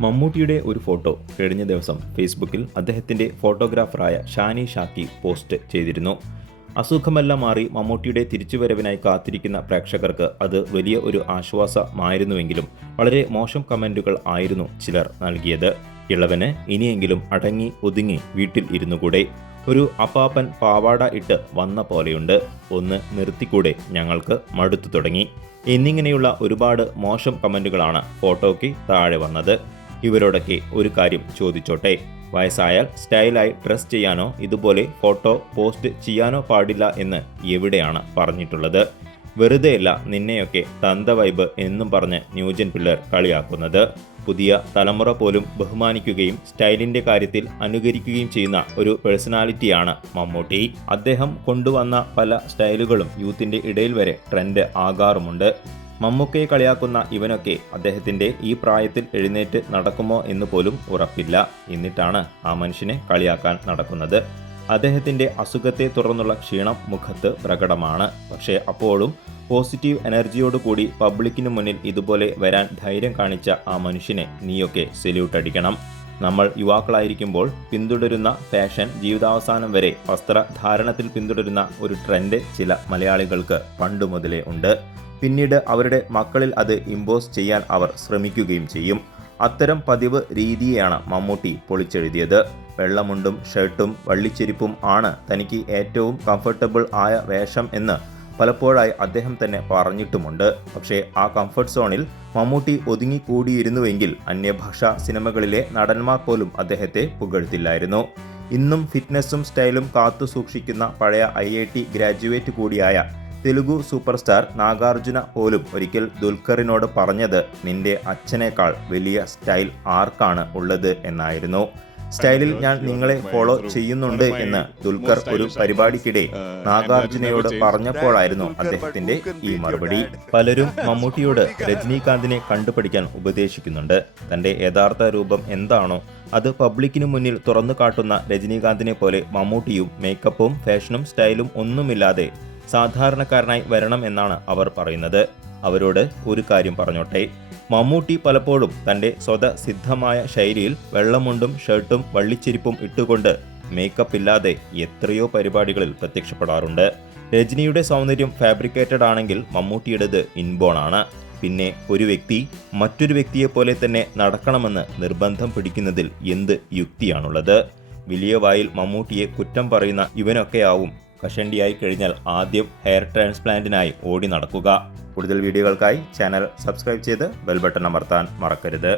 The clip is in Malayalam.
മമ്മൂട്ടിയുടെ ഒരു ഫോട്ടോ കഴിഞ്ഞ ദിവസം ഫേസ്ബുക്കിൽ അദ്ദേഹത്തിന്റെ ഫോട്ടോഗ്രാഫറായ ഷാനി ഷാക്കി പോസ്റ്റ് ചെയ്തിരുന്നു. അസുഖമെല്ലാം മാറി മമ്മൂട്ടിയുടെ തിരിച്ചുവരവിനായി കാത്തിരിക്കുന്ന പ്രേക്ഷകർക്ക് അത് വലിയ ഒരു ആശ്വാസമായിരുന്നുവെങ്കിലും വളരെ മോശം കമന്റുകൾ ആയിരുന്നു ചിലർ നൽകിയത്. ഇളവന് ഇനിയെങ്കിലും അടങ്ങി ഒതുങ്ങി വീട്ടിൽ ഇരുന്നുകൂടെ? ഒരു അപ്പാപ്പൻ പാവാട ഇട്ട് വന്ന പോലെയുണ്ട്. ഒന്ന് നിർത്തിക്കൂടെ? ഞങ്ങൾക്ക് മടുത്തു തുടങ്ങി. എന്നിങ്ങനെയുള്ള ഒരുപാട് മോശം കമന്റുകളാണ് ഫോട്ടോയ്ക്ക് താഴെ വന്നത്. ഇവരോടൊക്കെ ഒരു കാര്യം ചോദിച്ചോട്ടെ. വയസ്സായാൽ സ്റ്റൈലായി ഡ്രസ് ചെയ്യാനോ ഇതുപോലെ ഫോട്ടോ പോസ്റ്റ് ചെയ്യാനോ പാടില്ല എന്ന് എവിടെയാണ് പറഞ്ഞിട്ടുള്ളത്? വെറുതെയല്ല നിന്നെയൊക്കെ തന്ത വൈബ് എന്നും പറഞ്ഞ് ന്യൂജൻ പിള്ളർ കളിയാക്കുന്നത്. പുതിയ തലമുറ പോലും ബഹുമാനിക്കുകയും സ്റ്റൈലിന്റെ കാര്യത്തിൽ അനുകരിക്കുകയും ചെയ്യുന്ന ഒരു പേഴ്സണാലിറ്റിയാണ് മമ്മൂട്ടി. അദ്ദേഹം കൊണ്ടുവന്ന പല സ്റ്റൈലുകളും യൂത്തിന്റെ ഇടയിൽ വരെ ട്രെൻഡ് ആകാറുമുണ്ട്. മമ്മൂക്കയെ കളിയാക്കുന്ന ഇവനൊക്കെ അദ്ദേഹത്തിന്റെ ഈ പ്രായത്തിൽ എഴുന്നേറ്റ് നടക്കുമോ എന്ന് പോലും ഉറപ്പില്ല. എന്നിട്ടാണ് ആ മനുഷ്യനെ കളിയാക്കാൻ നടക്കുന്നത്. അദ്ദേഹത്തിന്റെ അസുഖത്തെ തുടർന്നുള്ള ക്ഷീണം മുഖത്ത് പ്രകടമാണ്. പക്ഷേ അപ്പോഴും പോസിറ്റീവ് എനർജിയോടുകൂടി പബ്ലിക്കിന് മുന്നിൽ ഇതുപോലെ വരാൻ ധൈര്യം കാണിച്ച ആ മനുഷ്യനെ നീയൊക്കെ സല്യൂട്ട് അടിക്കണം. നമ്മൾ യുവാക്കളായിരിക്കുമ്പോൾ പിന്തുടരുന്ന ഫാഷൻ ജീവിതാവസാനം വരെ വസ്ത്രധാരണത്തിൽ പിന്തുടരുന്ന ഒരു ട്രെൻഡ് ചില മലയാളികൾക്ക് പണ്ടുമുതലേ ഉണ്ട്. പിന്നീട് അവരുടെ മക്കളിൽ അത് ഇമ്പോസ് ചെയ്യാൻ അവർ ശ്രമിക്കുകയും ചെയ്യും. അത്തരം പതിവ് രീതിയെയാണ് മമ്മൂട്ടി പൊളിച്ചെഴുതിയത്. വെള്ളമുണ്ടും ഷർട്ടും വള്ളിച്ചെരിപ്പും ആണ് തനിക്ക് ഏറ്റവും കംഫർട്ടബിൾ ആയ വേഷം എന്ന് പലപ്പോഴായി അദ്ദേഹം തന്നെ പറഞ്ഞിട്ടുമുണ്ട്. പക്ഷേ ആ കംഫർട്ട് സോണിൽ മമ്മൂട്ടി ഒതുങ്ങിക്കൂടിയിരുന്നുവെങ്കിൽ അന്യഭാഷാ സിനിമകളിലെ നടന്മാർ പോലും അദ്ദേഹത്തെ പുകഴ്ത്തില്ലായിരുന്നു. ഇന്നും ഫിറ്റ്നസ്സും സ്റ്റൈലും കാത്തു സൂക്ഷിക്കുന്ന പഴയ ഐ ഐ ടി ഗ്രാജുവേറ്റ് കൂടിയായ തെലുഗു സൂപ്പർ സ്റ്റാർ നാഗാർജുന പോലും ഒരിക്കൽ ദുൽഖറിനോട് പറഞ്ഞത് നിന്റെ അച്ഛനേക്കാൾ വലിയ സ്റ്റൈൽ ആർക്കാണ് ഉള്ളത് എന്നായിരുന്നു. സ്റ്റൈലിൽ ഞാൻ നിങ്ങളെ ഫോളോ ചെയ്യുന്നുണ്ട് എന്ന് ദുൽഖർ ഒരു പരിപാടിക്കിടെ നാഗാർജുനയോട് പറഞ്ഞപ്പോഴായിരുന്നു അദ്ദേഹത്തിന്റെ ഈ മറുപടി. പലരും മമ്മൂട്ടിയോട് രജനീകാന്തിനെ കണ്ടുപഠിക്കാൻ ഉപദേശിക്കുന്നുണ്ട്. തന്റെ യഥാർത്ഥ രൂപം എന്താണോ അത് പബ്ലിക്കിനു മുന്നിൽ തുറന്നു കാട്ടുന്ന രജനീകാന്തിനെ പോലെ മമ്മൂട്ടിയും മേക്കപ്പും ഫാഷനും സ്റ്റൈലും ഒന്നുമില്ലാതെ സാധാരണക്കാരനായി വരണം എന്നാണ് അവർ പറയുന്നത്. അവരോട് ഒരു കാര്യം പറഞ്ഞോട്ടെ. മമ്മൂട്ടി പലപ്പോഴും തന്റെ സ്വതസിദ്ധമായ ശൈലിയിൽ വെള്ളമുണ്ടും ഷർട്ടും വള്ളിച്ചിരിപ്പും ഇട്ടുകൊണ്ട് മേക്കപ്പ് ഇല്ലാതെ എത്രയോ പരിപാടികളിൽ പ്രത്യക്ഷപ്പെടാറുണ്ട്. രജനിയുടെ സൗന്ദര്യം ഫാബ്രിക്കേറ്റഡ് ആണെങ്കിൽ മമ്മൂട്ടിയുടേത് ഇൻബോൺ ആണ്. പിന്നെ ഒരു വ്യക്തി മറ്റൊരു വ്യക്തിയെ പോലെ തന്നെ നടക്കണമെന്ന് നിർബന്ധം പിടിക്കുന്നതിൽ എന്ത് യുക്തിയാണുള്ളത്? വലിയ വായിൽ മമ്മൂട്ടിയെ കുറ്റം പറയുന്ന ഇവനൊക്കെയാവും കഷണ്ടിയായി കഴിഞ്ഞാൽ ആദ്യം ഹെയർ ട്രാൻസ്പ്ലാന്റിനായി ഓടി നടക്കുക. കൂടുതൽ വീഡിയോകൾക്കായി ചാനൽ സബ്സ്ക്രൈബ് ചെയ്ത് ബെൽ ബട്ടൺ അമർത്താൻ മറക്കരുത്.